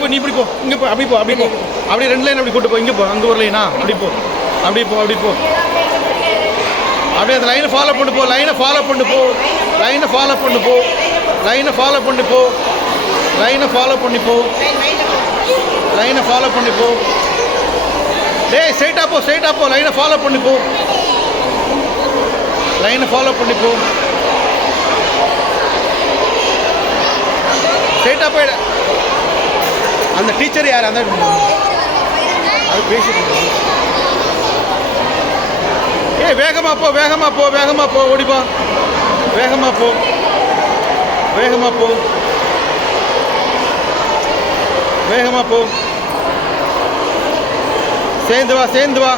போ நீ இப்படி போ இங்கே போ அப்படி போ அப்படி போ அப்படி 2 லைன் அப்படி கூட்டு போ இங்கே போ அங்கே ஒரு லைனா அப்படி போ அப்படி போ அப்படி போ அப்படியே அந்த லைனை ஃபாலோ பண்ணி போ லைனை ஃபாலோ பண்ணி போ லைனை ஃபாலோ பண்ணி போ லைனை ஃபாலோ பண்ணி போ லைனை ஃபாலோ பண்ணி போ லைனை ஃபாலோ பண்ணி போ டேய் ஸ்ட்ரைட்டாக போ லைனை ஃபாலோ பண்ணி போ லைனை ஃபாலோ பண்ணி போ ஸ்ட்ரைட்டாக போயிட அந்த டீச்சர் யார் அந்த அது பேசிட்டு வேகமாக போ வேகமாக போ வேகமாக போ ஓடிப்பா வேகமாக போ வேகமாக போ வேகமாக போ சேர்ந்து வா